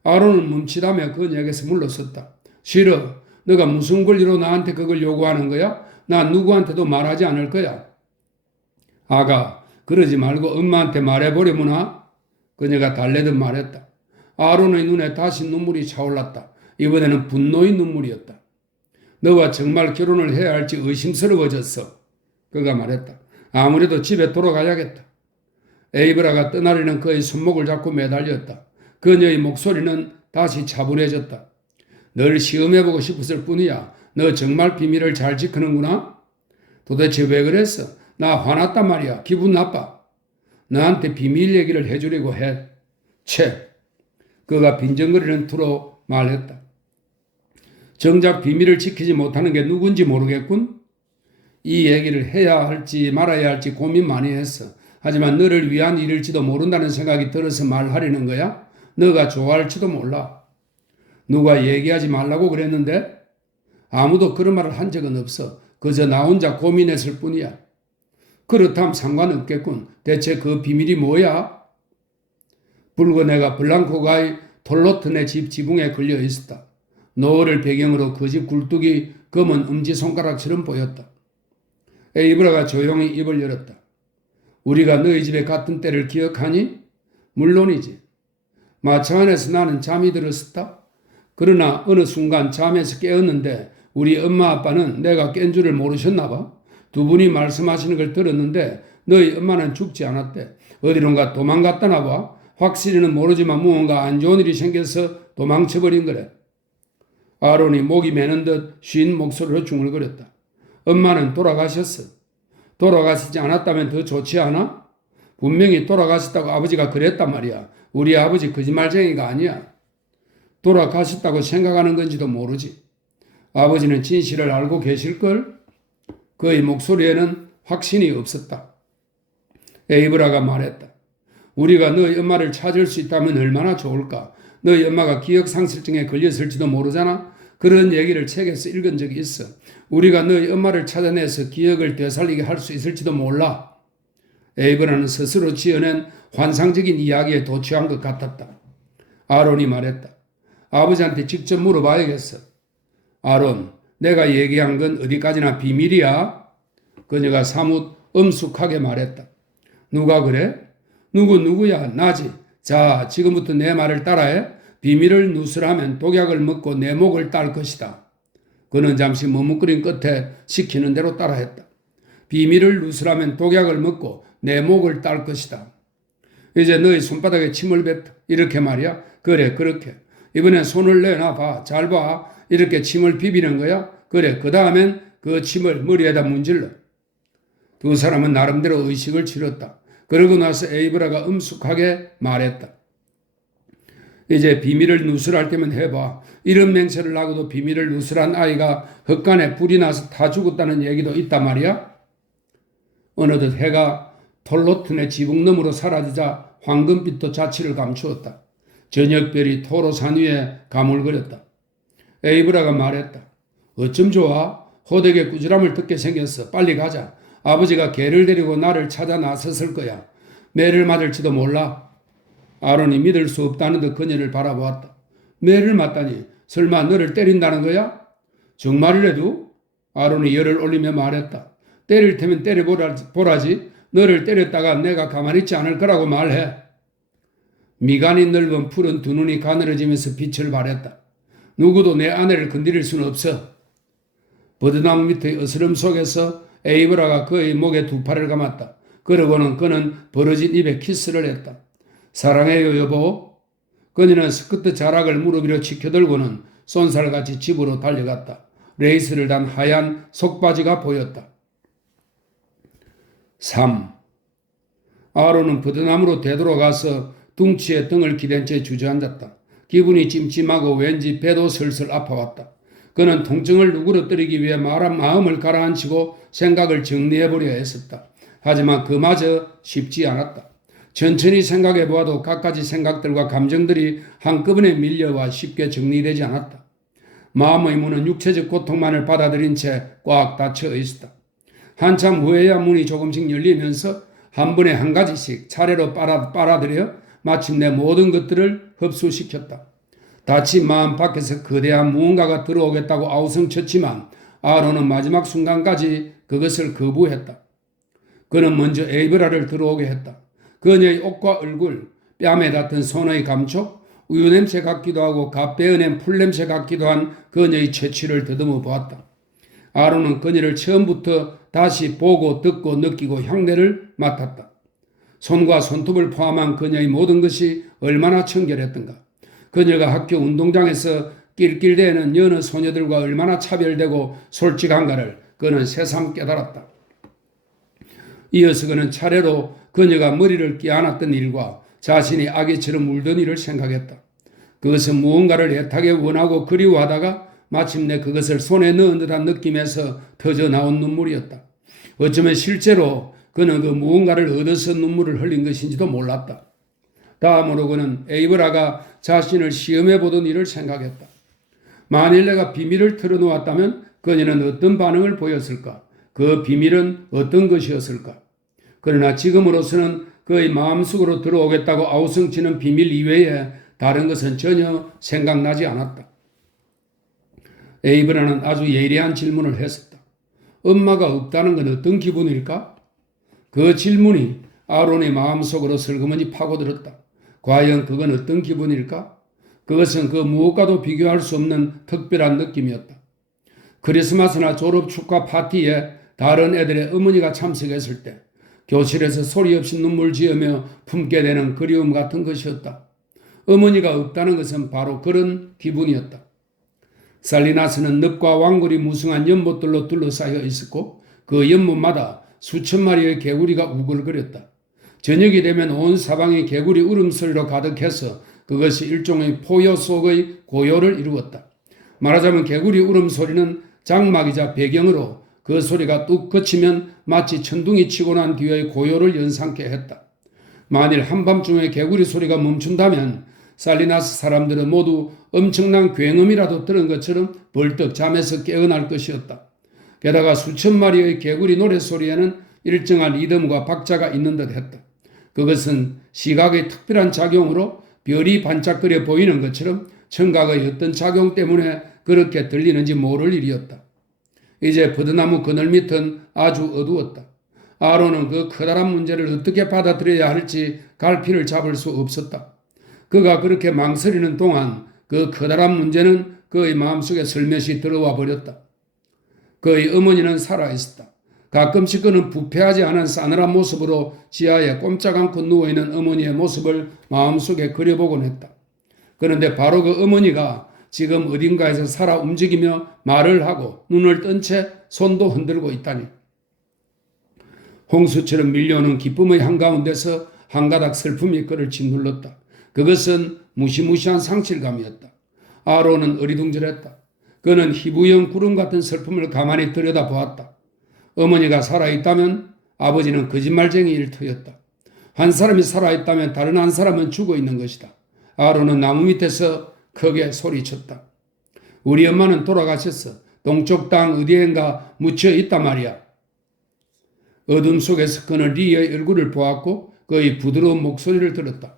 아론은 멈칫하며 그녀에게서 물러섰다. 싫어. 너가 무슨 권리로 나한테 그걸 요구하는 거야? 난 누구한테도 말하지 않을 거야. 아가, 그러지 말고 엄마한테 말해보려무나? 그녀가 달래듯 말했다. 아론의 눈에 다시 눈물이 차올랐다. 이번에는 분노의 눈물이었다. 너와 정말 결혼을 해야 할지 의심스러워졌어. 그가 말했다. 아무래도 집에 돌아가야겠다. 에이브라가 떠나려는 그의 손목을 잡고 매달렸다. 그녀의 목소리는 다시 차분해졌다. 널 시험해보고 싶었을 뿐이야. 너 정말 비밀을 잘 지키는구나? 도대체 왜 그랬어? 나 화났단 말이야. 기분 나빠. 너한테 비밀 얘기를 해주려고 해. 채. 그가 빈정거리는 투로 말했다. 정작 비밀을 지키지 못하는 게 누군지 모르겠군. 이 얘기를 해야 할지 말아야 할지 고민 많이 했어. 하지만 너를 위한 일일지도 모른다는 생각이 들어서 말하려는 거야? 너가 좋아할지도 몰라. 누가 얘기하지 말라고 그랬는데? 아무도 그런 말을 한 적은 없어. 그저 나 혼자 고민했을 뿐이야. 그렇다면 상관없겠군. 대체 그 비밀이 뭐야? 붉은 애가 블랑코가의 톨로튼의 집 지붕에 걸려 있었다. 노을을 배경으로 그 집 굴뚝이 검은 엄지손가락처럼 보였다. 에이브라가 조용히 입을 열었다. 우리가 너희 집에 갔던 때를 기억하니? 물론이지. 마차 안에서 나는 잠이 들었었다. 그러나 어느 순간 잠에서 깨었는데 우리 엄마 아빠는 내가 깬 줄을 모르셨나 봐. 두 분이 말씀하시는 걸 들었는데 너희 엄마는 죽지 않았대. 어디론가 도망갔다나 봐. 확실히는 모르지만 무언가 안 좋은 일이 생겨서 도망쳐버린 거래. 아론이 목이 메는 듯 쉰 목소리로 중얼거렸다. 엄마는 돌아가셨어. 돌아가시지 않았다면 더 좋지 않아? 분명히 돌아가셨다고 아버지가 그랬단 말이야. 우리 아버지 거짓말쟁이가 아니야. 돌아가셨다고 생각하는 건지도 모르지. 아버지는 진실을 알고 계실걸? 그의 목소리에는 확신이 없었다. 에이브라가 말했다. 우리가 너희 엄마를 찾을 수 있다면 얼마나 좋을까? 너희 엄마가 기억상실증에 걸렸을지도 모르잖아? 그런 얘기를 책에서 읽은 적이 있어. 우리가 너희 엄마를 찾아내서 기억을 되살리게 할 수 있을지도 몰라. 에이브라는 스스로 지어낸 환상적인 이야기에 도취한 것 같았다. 아론이 말했다. 아버지한테 직접 물어봐야겠어. 아론, 내가 얘기한 건 어디까지나 비밀이야? 그녀가 사뭇 엄숙하게 말했다. 누가 그래? 누구야? 나지. 자, 지금부터 내 말을 따라해. 비밀을 누설하면 독약을 먹고 내 목을 딸 것이다. 그는 잠시 머뭇거린 끝에 시키는 대로 따라했다. 비밀을 누설하면 독약을 먹고 내 목을 딸 것이다. 이제 너희 손바닥에 침을 뱉다. 이렇게 말이야. 그래, 그렇게. 이번엔 손을 내놔 봐. 잘 봐. 이렇게 침을 비비는 거야. 그래, 그 다음엔 그 침을 머리에다 문질러. 두 사람은 나름대로 의식을 치렀다. 그러고 나서 에이브라가 엄숙하게 말했다. 이제 비밀을 누설할 때면 해봐. 이런 맹세를 하고도 비밀을 누설한 아이가 헛간에 불이 나서 다 죽었다는 얘기도 있단 말이야. 어느덧 해가 톨로튼의 지붕 너머로 사라지자 황금빛도 자취를 감추었다. 저녁별이 토로산 위에 가물거렸다. 에이브라가 말했다. 어쩜 좋아? 호되게 꾸지람을 듣게 생겼어. 빨리 가자. 아버지가 개를 데리고 나를 찾아 나섰을 거야. 매를 맞을지도 몰라. 아론이 믿을 수 없다는 듯 그녀를 바라보았다. 매를 맞다니 설마 너를 때린다는 거야? 정말이래도? 아론이 열을 올리며 말했다. 때릴 테면 때려보라지. 너를 때렸다가 내가 가만히 있지 않을 거라고 말해. 미간이 넓은 푸른 두 눈이 가늘어지면서 빛을 발했다. 누구도 내 아내를 건드릴 수는 없어. 버드나무 밑의 어스름 속에서 에이브라가 그의 목에 두 팔을 감았다. 그러고는 그는 벌어진 입에 키스를 했다. 사랑해요 여보. 그녀는 스커트 자락을 무릎 위로 치켜들고는 쏜살같이 집으로 달려갔다. 레이스를 단 하얀 속바지가 보였다. 3. 아론은 버드나무로 되돌아가서 둥치에 등을 기댄 채 주저앉았다. 기분이 찜찜하고 왠지 배도 슬슬 아파왔다. 그는 통증을 누그러뜨리기 위해 마음을 가라앉히고 생각을 정리해보려 했었다. 하지만 그마저 쉽지 않았다. 천천히 생각해보아도 갖가지 생각들과 감정들이 한꺼번에 밀려와 쉽게 정리되지 않았다. 마음의 문은 육체적 고통만을 받아들인 채 꽉 닫혀 있었다. 한참 후에야 문이 조금씩 열리면서 한 번에 한 가지씩 차례로 빨아들여 마침내 모든 것들을 흡수시켰다. 닫힌 마음 밖에서 거대한 무언가가 들어오겠다고 아우성쳤지만 아론은 마지막 순간까지 그것을 거부했다. 그는 먼저 에이브라를 들어오게 했다. 그녀의 옷과 얼굴, 뺨에 닿던 손의 감촉, 우유 냄새 같기도 하고 갓 베어낸 풀 냄새 같기도 한 그녀의 채취를 더듬어 보았다. 아론은 그녀를 처음부터 다시 보고 듣고 느끼고 향내를 맡았다. 손과 손톱을 포함한 그녀의 모든 것이 얼마나 청결했던가. 그녀가 학교 운동장에서 낄낄대는 여느 소녀들과 얼마나 차별되고 솔직한가를 그는 새삼 깨달았다. 이어서 그는 차례로 그녀가 머리를 끼안았던 일과 자신이 아기처럼 울던 일을 생각했다. 그것은 무언가를 애타게 원하고 그리워하다가 마침내 그것을 손에 넣은 듯한 느낌에서 터져나온 눈물이었다. 어쩌면 실제로 그는 그 무언가를 얻어서 눈물을 흘린 것인지도 몰랐다. 다음으로 그는 에이브라가 자신을 시험해보던 일을 생각했다. 만일 내가 비밀을 털어놓았다면 그녀는 어떤 반응을 보였을까? 그 비밀은 어떤 것이었을까? 그러나 지금으로서는 그의 마음속으로 들어오겠다고 아우성치는 비밀 이외에 다른 것은 전혀 생각나지 않았다. 에이브라는 아주 예리한 질문을 했었다. 엄마가 없다는 건 어떤 기분일까? 그 질문이 아론의 마음속으로 슬그머니 파고들었다. 과연 그건 어떤 기분일까? 그것은 그 무엇과도 비교할 수 없는 특별한 느낌이었다. 크리스마스나 졸업 축하 파티에 다른 애들의 어머니가 참석했을 때 교실에서 소리 없이 눈물 지으며 품게 되는 그리움 같은 것이었다. 어머니가 없다는 것은 바로 그런 기분이었다. 살리나스는 늪과 왕굴이 무성한 연못들로 둘러싸여 있었고 그 연못마다 수천 마리의 개구리가 우글거렸다. 저녁이 되면 온 사방이 개구리 울음소리로 가득해서 그것이 일종의 포효 속의 고요를 이루었다. 말하자면 개구리 울음소리는 장막이자 배경으로 그 소리가 뚝 그치면 마치 천둥이 치고 난 뒤의 고요를 연상케 했다. 만일 한밤중에 개구리 소리가 멈춘다면 살리나스 사람들은 모두 엄청난 굉음이라도 들은 것처럼 벌떡 잠에서 깨어날 것이었다. 게다가 수천 마리의 개구리 노랫소리에는 일정한 리듬과 박자가 있는 듯 했다. 그것은 시각의 특별한 작용으로 별이 반짝거려 보이는 것처럼 청각의 어떤 작용 때문에 그렇게 들리는지 모를 일이었다. 이제 버드나무 그늘 밑은 아주 어두웠다. 아론은 그 커다란 문제를 어떻게 받아들여야 할지 갈피를 잡을 수 없었다. 그가 그렇게 망설이는 동안 그 커다란 문제는 그의 마음속에 슬며시 들어와 버렸다. 그의 어머니는 살아있었다. 가끔씩 그는 부패하지 않은 싸늘한 모습으로 지하에 꼼짝 않고 누워있는 어머니의 모습을 마음속에 그려보곤 했다. 그런데 바로 그 어머니가 지금 어딘가에서 살아 움직이며 말을 하고 눈을 뜬 채 손도 흔들고 있다니. 홍수처럼 밀려오는 기쁨의 한가운데서 한 가닥 슬픔이 그를 짓눌렀다. 그것은 무시무시한 상실감이었다. 아론은 어리둥절했다. 그는 희부형 구름 같은 슬픔을 가만히 들여다보았다. 어머니가 살아있다면 아버지는 거짓말쟁이일 터였다. 한 사람이 살아있다면 다른 한 사람은 죽어있는 것이다. 아론은 나무 밑에서 크게 소리쳤다. 우리 엄마는 돌아가셨어. 동쪽 땅 어디엔가 묻혀 있단 말이야. 어둠 속에서 그는 리의 얼굴을 보았고 그의 부드러운 목소리를 들었다.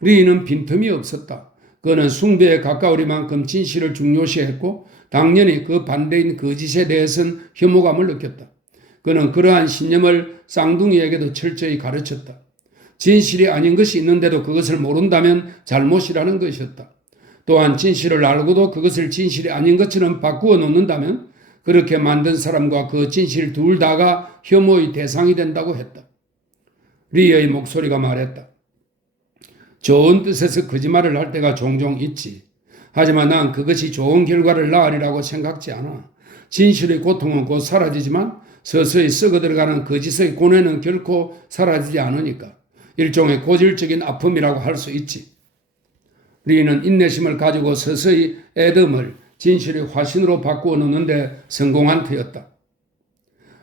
리는 빈틈이 없었다. 그는 숭배에 가까우리만큼 진실을 중요시했고 당연히 그 반대인 거짓에 대해서는 혐오감을 느꼈다. 그는 그러한 신념을 쌍둥이에게도 철저히 가르쳤다. 진실이 아닌 것이 있는데도 그것을 모른다면 잘못이라는 것이었다. 또한 진실을 알고도 그것을 진실이 아닌 것처럼 바꾸어 놓는다면 그렇게 만든 사람과 그 진실 둘 다가 혐오의 대상이 된다고 했다. 리의 목소리가 말했다. 좋은 뜻에서 거짓말을 할 때가 종종 있지. 하지만 난 그것이 좋은 결과를 낳으리라고 생각지 않아. 진실의 고통은 곧 사라지지만 서서히 썩어들어가는 거짓의 고뇌는 결코 사라지지 않으니까. 일종의 고질적인 아픔이라고 할 수 있지. 리는 인내심을 가지고 서서히 애덤을 진실의 화신으로 바꾸어 놓는데 성공한 터였다.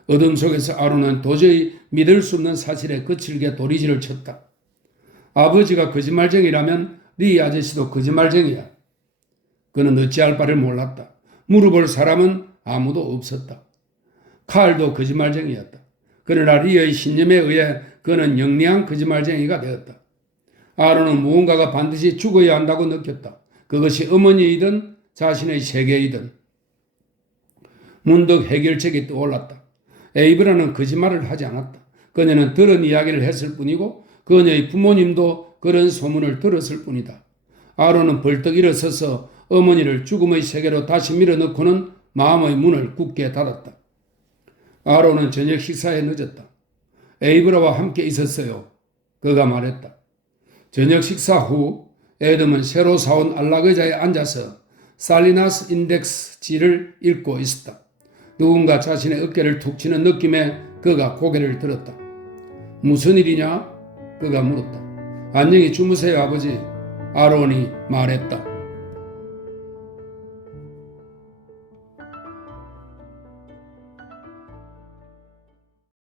어둠 속에서 아론은 도저히 믿을 수 없는 사실에 거칠게 도리지를 쳤다. 아버지가 거짓말쟁이라면 리 아저씨도 거짓말쟁이야. 그는 어찌할 바를 몰랐다. 물어볼 사람은 아무도 없었다. 칼도 거짓말쟁이였다. 그러나 리의 신념에 의해 그는 영리한 거짓말쟁이가 되었다. 아론은 무언가가 반드시 죽어야 한다고 느꼈다. 그것이 어머니이든 자신의 세계이든. 문득 해결책이 떠올랐다. 에이브라는 거짓말을 하지 않았다. 그녀는 들은 이야기를 했을 뿐이고 그녀의 부모님도 그런 소문을 들었을 뿐이다. 아론은 벌떡 일어서서 어머니를 죽음의 세계로 다시 밀어넣고는 마음의 문을 굳게 닫았다. 아론은 저녁 식사에 늦었다. 에이브라와 함께 있었어요. 그가 말했다. 저녁 식사 후 애덤은 새로 사온 안락의자에 앉아서 살리나스 인덱스지를 읽고 있었다. 누군가 자신의 어깨를 툭 치는 느낌에 그가 고개를 들었다. 무슨 일이냐? 그가 물었다. 안녕히 주무세요, 아버지. 아론이 말했다.